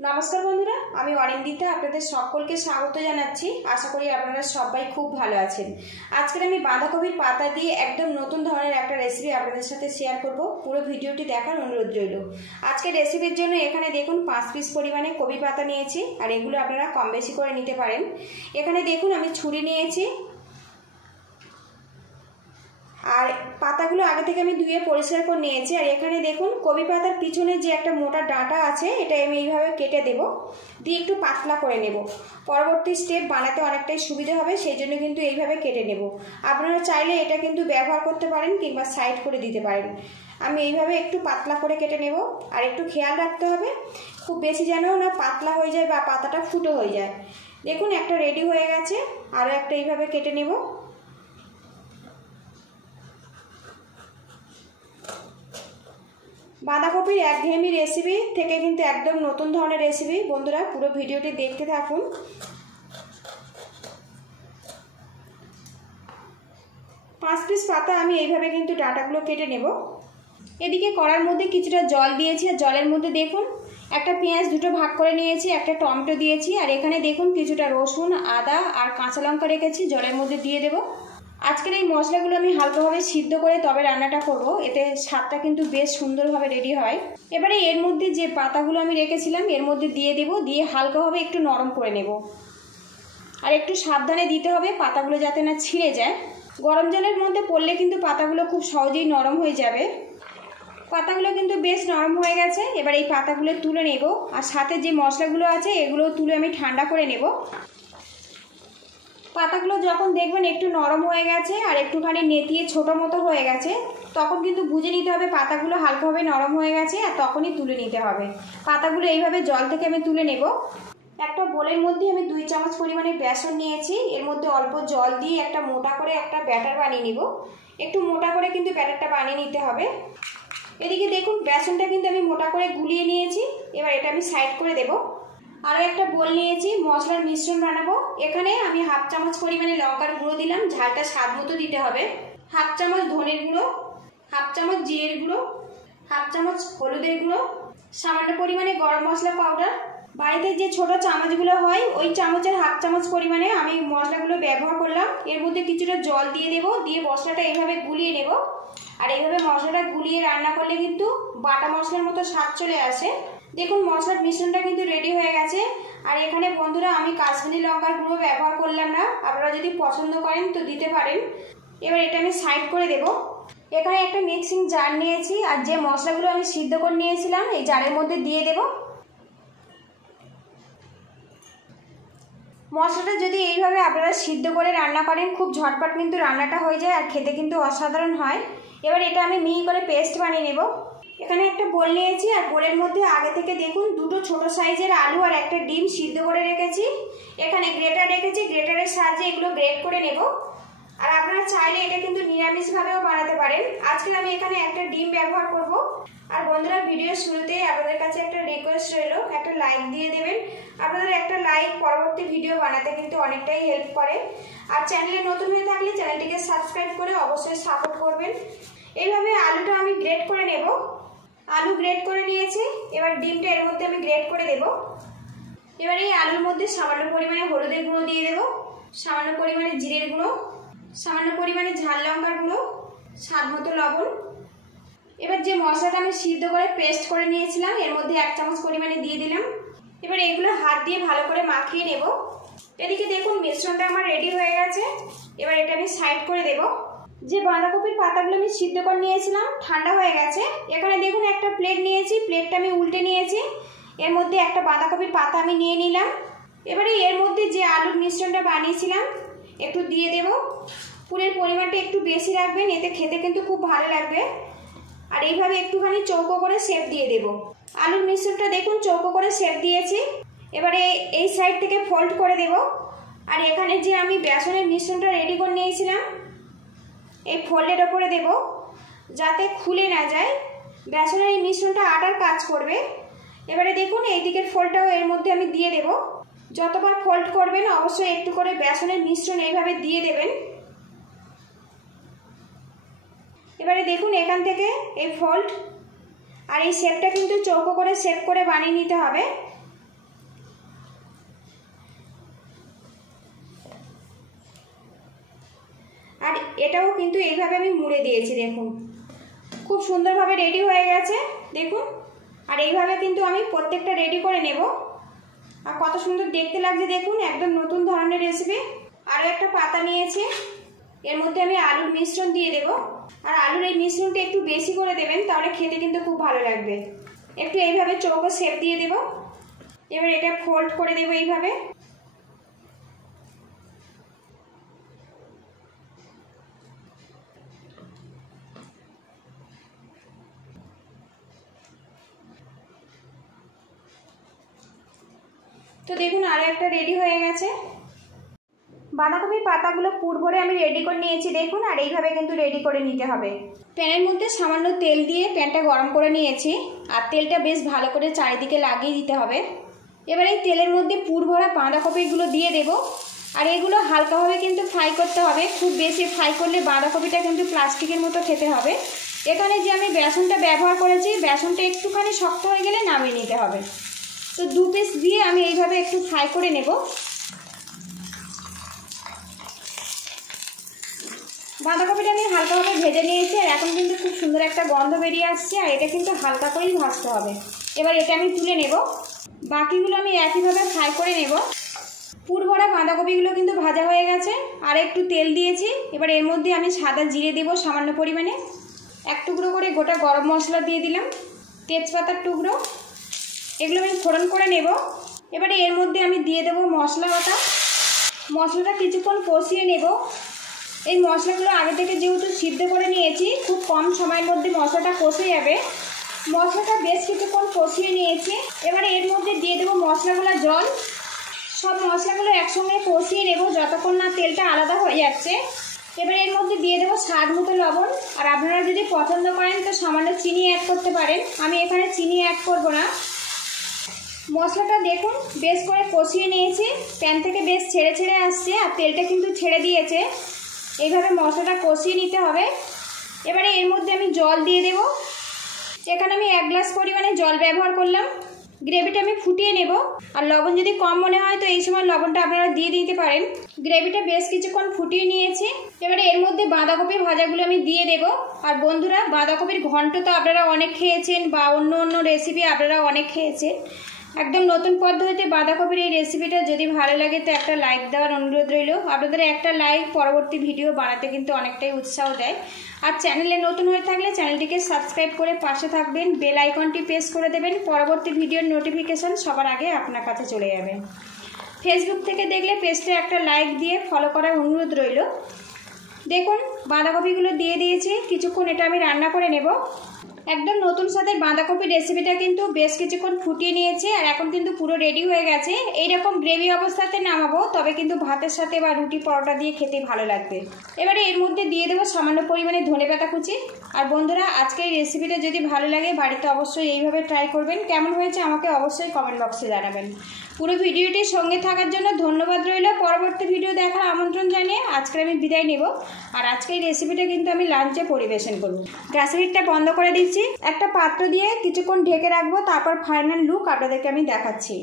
नमस्कार बंधुरा आमी अनिंदिता आपनादेर सकलके स्वागत जानाच्छि। आशा करी आपनारा सबाई खूब भालो आछेन। आजके आमी बाँधाकपिर पाता दिए एकदम नतून धरनेर एकटा रेसिपि आपनादेर साथे शेयर करब। पुरो भिडियोटी देखार अनुरोध रइलो। आजके रेसिपिर जोन्नो एखाने देखुन 5 पिस परिमाणे कपि पाता नियेछि आर एगुलो आपनारा कम बेशी करे निते पारेन। एखाने देखुन आमी छुरी नियेछि और पातागुलो आगे থেকে আমি ধুয়ে পরিষ্কার করে নিয়েছি। আর এখানে দেখুন কবি পাতার পিছনে যে একটা মোটা ডাঁটা আছে এটা আমি এইভাবে কেটে দেব, দিয়ে একটু পাতলা করে নেব। পরবর্তী স্টেপ বানাতে অনেকটাই সুবিধা হবে, সেই জন্য কিন্তু এইভাবে কেটে নেব। আপনারা চাইলে এটা কিন্তু ব্যবহার করতে পারেন কিংবা সাইড করে দিতে পারেন। আমি এইভাবে একটু পাতলা করে কেটে নেব। আর একটু খেয়াল রাখতে হবে খুব বেশি যেন না পাতলা হয়ে যায় বা পাতাটা ফুটো হয়ে যায়। দেখুন একটা রেডি হয়ে গেছে, আরও একটা এইভাবে কেটে নেব। বাঁধাকপির একঘেয়েমি রেসিপি থেকে কিন্তু একদম নতুন ধরনের রেসিপি। বন্ধুরা পুরো ভিডিওটি দেখতে থাকুন। 5 পিস পাতা আমি এইভাবে কিন্তু ডাঁটাগুলো কেটে নেব। এদিকে কড়ার মধ্যে কিছুটা জল দিয়েছি, আর জলের মধ্যে দেখুন একটা পেঁয়াজ দুটো ভাগ করে নিয়েছি, একটা টমেটো দিয়েছি, আর এখানে দেখুন কিছুটা রসুন আদা আর কাঁচা লঙ্কা রেখেছি জলের মধ্যে দিয়ে দেব। আজকের এই মশলাগুলো আমি হালকাভাবে সিদ্ধ করে তবে রান্নাটা করব, এতে স্বাদটা কিন্তু বেশ সুন্দরভাবে রেডি হয়। এবারে এর মধ্যে যে পাতাগুলো আমি রেখেছিলাম এর মধ্যে দিয়ে দেব, দিয়ে হালকাভাবে একটু নরম করে নেব। আর একটু সাবধানে দিতে হবে পাতাগুলো যাতে না ছিঁড়ে যায়। গরম জলের মধ্যে পড়লে কিন্তু পাতাগুলো খুব সহজেই নরম হয়ে যাবে। পাতাগুলো কিন্তু বেশ নরম হয়ে গেছে। এবার এই পাতাগুলো তুলে নেব, আর সাথে যে মশলাগুলো আছে এগুলো তুলে আমি ঠান্ডা করে নেব। পাতাগুলো যখন দেখবেন একটু নরম হয়ে গেছে আর একটুখানি নেতিয়ে ছোটো মতো হয়ে গেছে, তখন কিন্তু বুঝে নিতে হবে পাতাগুলো হালকাভাবে নরম হয়ে গেছে, আর তখনই তুলে নিতে হবে। পাতাগুলো এইভাবে জল থেকে আমি তুলে নেব। একটা বোলের মধ্যে আমি 2 চামচ পরিমাণে বেসন নিয়েছি, এর মধ্যে অল্প জল দিয়ে একটা মোটা করে একটা ব্যাটার বানিয়ে নিব। একটু মোটা করে কিন্তু ব্যাটারটা বানিয়ে নিতে হবে। এদিকে দেখুন বেসনটা কিন্তু আমি মোটা করে গুলিয়ে নিয়েছি। এবার এটা আমি সাইড করে দেব। আরও একটা বোল নিয়েছি, মশলার মিশ্রণ বানাবো। এখানে আমি 1/2 চামচ পরিমাণে লঙ্কার গুঁড়ো দিলাম, ঝালটা স্বাদ মতো দিতে হবে। 1/2 চামচ ধনের গুঁড়ো, 1/2 চামচ জিরের গুঁড়ো, 1/2 চামচ হলুদের গুঁড়ো, সামান্য পরিমাণে গরম মশলা পাউডার। বাড়িতে যে ছোট চামচগুলো হয় ওই চামচের 1/2 চামচ পরিমাণে আমি মশলাগুলো ব্যবহার করলাম। এর মধ্যে কিছুটা জল দিয়ে দেব, দিয়ে মশলাটা এইভাবে গুলিয়ে নেব। আর এইভাবে মশলাটা গুলিয়ে রান্না করলে কিন্তু বাটা মশলার মতো স্বাদ চলে আসে। দেখুন মশলার মিশ্রণটা কিন্তু রেডি হয়ে গেছে। আর এখানে বন্ধুরা আমি কাশ্মীরি লঙ্কার গুঁড়ো ব্যবহার করলাম না, আপনারা যদি পছন্দ করেন তো দিতে পারেন। এবার এটা আমি সাইড করে দেব। এখানে একটা মিক্সিং জার নিয়েছি, আর যে মশলাগুলো আমি সিদ্ধ করে নিয়েছিলাম এই জারের মধ্যে দিয়ে দেব। মশলাটা যদি এইভাবে আপনারা সিদ্ধ করে রান্না করেন খুব ঝটপট কিন্তু রান্নাটা হয়ে যায়, আর খেতে কিন্তু অসাধারণ হয়। এবার এটা আমি মিহি করে পেস্ট বানিয়ে নেব। এখানে একটা বোল নিয়েছি, আর বোলের মধ্যে আগে থেকে দেখুন 2টো ছোট সাইজের আলু আর একটা ডিম সিদ্ধ করে রেখেছি। এখানে গ্রেটার রেখেছি, গ্রেটারের সাহায্যে এগুলো গ্রেট করে নেব। আর আপনারা চাইলে এটা কিন্তু নিরামিষভাবেও বানাতে পারেন। আজকে আমি এখানে একটা ডিম ব্যবহার করব। আর বন্ধুরা ভিডিওর শুরুতে আপনাদের কাছে একটা রিকোয়েস্ট রইল, একটা লাইক দিয়ে দেবেন। আপনাদের একটা লাইক পরবর্তী ভিডিও বানাতে কিন্তু অনেকটাই হেল্প করে। আর চ্যানেলে নতুন হয়ে থাকলে চ্যানেলটিকে সাবস্ক্রাইব করে অবশ্যই সাপোর্ট করবেন। এইভাবে আলুটা আমি গ্রেট করে নেব। আলু গ্রেট করে নিয়েছি, এবার ডিমটা এর মধ্যে আমি গ্রেট করে দেব। এবার এই আলুর মধ্যে সামান্য পরিমাণে হলুদের গুঁড়ো দিয়ে দেব, সামান্য পরিমাণে জিরের গুঁড়ো, সামান্য পরিমাণে ঝাল লঙ্কার গুঁড়ো, স্বাদ মতো লবণ। এবার যে মশলাটা আমি সিদ্ধ করে পেস্ট করে নিয়েছিলাম এর মধ্যে 1 চামচ পরিমাণে দিয়ে দিলাম। এবার এগুলো হাত দিয়ে ভালো করে মাখিয়ে নেব। এদিকে দেখুন মিশ্রণটা আমার রেডি হয়ে গেছে। এবার এটা আমি সাইড করে দেব। যে বাঁধাকপির পাতাগুলো আমি সিদ্ধ করে নিয়েছিলাম ঠান্ডা হয়ে গেছে। এখানে দেখুন একটা প্লেট নিয়েছি, প্লেটটা আমি উল্টে নিয়েছি। এর মধ্যে একটা বাঁধাকপির পাতা আমি নিয়ে নিলাম। এবারে এর মধ্যে যে আলুর মিশ্রণটা বানিয়েছিলাম একটু দিয়ে দেব। পুরের পরিমাণটা একটু বেশি রাখবেন, এতে খেতে কিন্তু খুব ভালো লাগবে। আর এইভাবে একটুখানি চৌকো করে শেপ দিয়ে দেব। আলুর মিশ্রণটা দেখুন চৌকো করে শেপ দিয়েছি। এবারে এই সাইড থেকে ফোল্ড করে দেব। আর এখানে যে আমি বেসনের মিশ্রণটা রেডি করে নিয়েছিলাম এই ফোল্ডের ওপরে দেব, যাতে খুলে না যায়। বেসনের এই মিশ্রণটা আটার কাজ করবে। এবারে দেখুন এই দিকের ফোল্ডটাও এর মধ্যে আমি দিয়ে দেব। যতবার ফোল্ড করবেন অবশ্যই একটু করে বেসনের মিশ্রণ এইভাবে দিয়ে দেবেন। এবারে দেখুন এখান থেকে এই ফোল্ড আর এই শেপটা কিন্তু চৌকো করে শেপ করে বানিয়ে নিতে হবে। আর এটাও কিন্তু এইভাবে আমি মুড়ে দিয়েছি, দেখুন খুব সুন্দরভাবে রেডি হয়ে গেছে দেখুন। আর এইভাবে কিন্তু আমি প্রত্যেকটা রেডি করে নেব। আর কত সুন্দর দেখতে লাগছে দেখুন, একদম নতুন ধরনের রেসিপি। আরও একটা পাতা নিয়েছি, এর মধ্যে আমি আলুর মিশ্রণ দিয়ে দেব। আর আলুর এই মিশ্রণটা একটু বেশি করে দেবেন, তাহলে খেতে কিন্তু খুব ভালো লাগবে। একটু এইভাবে চৌকো শেপ দিয়ে দেব। এবার এটা ফোল্ড করে দেব এইভাবে। তো দেখুন আরও একটা রেডি হয়ে গেছে। বাঁধাকপির পাতাগুলো পুর ভরে আমি রেডি করে নিয়েছি দেখুন। আর এইভাবে কিন্তু রেডি করে নিতে হবে। প্যানের মধ্যে সামান্য তেল দিয়ে প্যানটা গরম করে নিয়েছি। আর তেলটা বেশ ভালো করে চারিদিকে লাগিয়ে দিতে হবে। এবার এই তেলের মধ্যে পুর ভরা বাঁধাকপিগুলো দিয়ে দেব। আর এগুলো হালকাভাবে কিন্তু ফ্রাই করতে হবে, খুব বেশি ফ্রাই করলে বাঁধাকপিটা কিন্তু প্লাস্টিকের মতো খেতে হবে। এখানে যে আমি বেসনটা ব্যবহার করেছি, বেসনটা একটুখানি শক্ত হয়ে গেলে নামিয়ে নিতে হবে। তো 2 পিস দিয়ে আমি এইভাবে একটু ফ্রাই করে নেব। বাঁধাকপিটা আমি হালকাভাবে ভেজে নিয়েছি। আর এখন কিন্তু খুব সুন্দর একটা গন্ধ বেরিয়ে আসছে। আর এটা কিন্তু হালকা করেই ভাজতে হবে। এবার এটা আমি তুলে নেব। বাকিগুলো আমি একইভাবে ফ্রাই করে নেব। পুর ভরা বাঁধাকপিগুলো কিন্তু ভাজা হয়ে গেছে। আর একটু তেল দিয়েছি। এবার এর মধ্যে আমি সাদা জিরে দেব সামান্য পরিমাণে। 1 টুকরো করে গোটা গরম মশলা দিয়ে দিলাম, তেজপাতার টুকরো, এগুলো আমি ফোড়ন করে নেব। এবারে এর মধ্যে আমি দিয়ে দেব মশলা বাটা। মশলাটা কিছুক্ষণ কষিয়ে নেব। এই মশলাগুলো আগে থেকে যেহেতু সিদ্ধ করে নিয়েছি, খুব কম সময়ের মধ্যে মশলাটা কষে যাবে। মশলাটা বেশ কিছুক্ষণ কষিয়ে নিয়েছি। এবারে এর মধ্যে দিয়ে দেবো মশলাগুলো জল। সব মশলাগুলো একসঙ্গে কষিয়ে নেব যতক্ষণ না তেলটা আলাদা হয়ে যাচ্ছে। এবারে এর মধ্যে দিয়ে দেবো স্বাদ মতো লবণ। আর আপনারা যদি পছন্দ করেন তো সামান্য চিনি অ্যাড করতে পারেন, আমি এখানে চিনি অ্যাড করব না। মশলাটা দেখুন বেশ করে কষিয়ে নিয়েছি। প্যান থেকে বেশ ছেড়ে ছেড়ে আসছে আর তেলটা কিন্তু ছেড়ে দিয়েছে। এইভাবে মশলাটা কষিয়ে নিতে হবে। এবারে এর মধ্যে আমি জল দিয়ে দেব। এখানে আমি 1 গ্লাস পরিমাণে জল ব্যবহার করলাম। গ্রেভিটা আমি ফুটিয়ে নেব। আর লবণ যদি কম মনে হয় তো এই সময় লবণটা আপনারা দিয়ে দিতে পারেন। গ্রেভিটা বেশ কিছুক্ষণ ফুটিয়ে নিয়েছি। এবারে এর মধ্যে বাঁধাকপি ভাজাগুলো আমি দিয়ে দেব। আর বন্ধুরা, বাঁধাকপির ঘন্ট তো আপনারা অনেক খেয়েছেন বা অন্য অন্য রেসিপি আপনারা অনেক খেয়েছেন। একদম নতুন পদ্ধতিতে বাঁধাকপির এই রেসিপিটা যদি ভালো লাগে তো একটা লাইক দেওয়ার অনুরোধ রইল। আপনাদের একটা লাইক পরবর্তী ভিডিও বানাতে কিন্তু অনেকটাই উৎসাহ দেয়। আর চ্যানেলে নতুন হয়ে থাকলে চ্যানেলটিকে সাবস্ক্রাইব করে পাশে থাকবেন, বেল আইকনটি প্রেস করে দেবেন, পরবর্তী ভিডিওর নোটিফিকেশান সবার আগে আপনার কাছে চলে যাবে। ফেসবুক থেকে দেখলে পেজটা একটা লাইক দিয়ে ফলো করার অনুরোধ রইল। দেখুন বাঁধাকপিগুলো দিয়ে দিয়েছি, কিছুক্ষণ এটা আমি রান্না করে নেব। একদম নতুন স্বাদের বাঁধাকপির রেসিপিটা কিন্তু বেশ কিছুক্ষণ ফুটিয়ে নিয়েছে। আর এখন কিন্তু পুরো রেডি হয়ে গেছে। এইরকম গ্রেভি অবস্থাতে নামাবো, তবে কিন্তু ভাতের সাথে বা রুটি পরোটা দিয়ে খেতে ভালো লাগবে। এবারে এর মধ্যে দিয়ে দেবো সামান্য পরিমাণে ধনেপাতা কুচি। আর বন্ধুরা, আজকের এই রেসিপিটা যদি ভালো লাগে বাড়িতে অবশ্যই এইভাবে ট্রাই করবেন। কেমন হয়েছে আমাকে অবশ্যই কমেন্ট বক্সে জানাবেন। পুরো ভিডিওটির সঙ্গে থাকার জন্য ধন্যবাদ রইল। পরবর্তী ভিডিও দেখার আমন্ত্রণ জানিয়ে আজকে আমি বিদায় নেব। আর আজকে এই রেসিপিটা কিন্তু আমি লাঞ্চে পরিবেশন করব। গ্যাসের হিটটা বন্ধ করে দিচ্ছি। একটা পাত্র দিয়ে কিছুক্ষণ ঢেকে রাখবো, তারপর ফাইনাল লুক আপনাদেরকে আমি দেখাচ্ছি।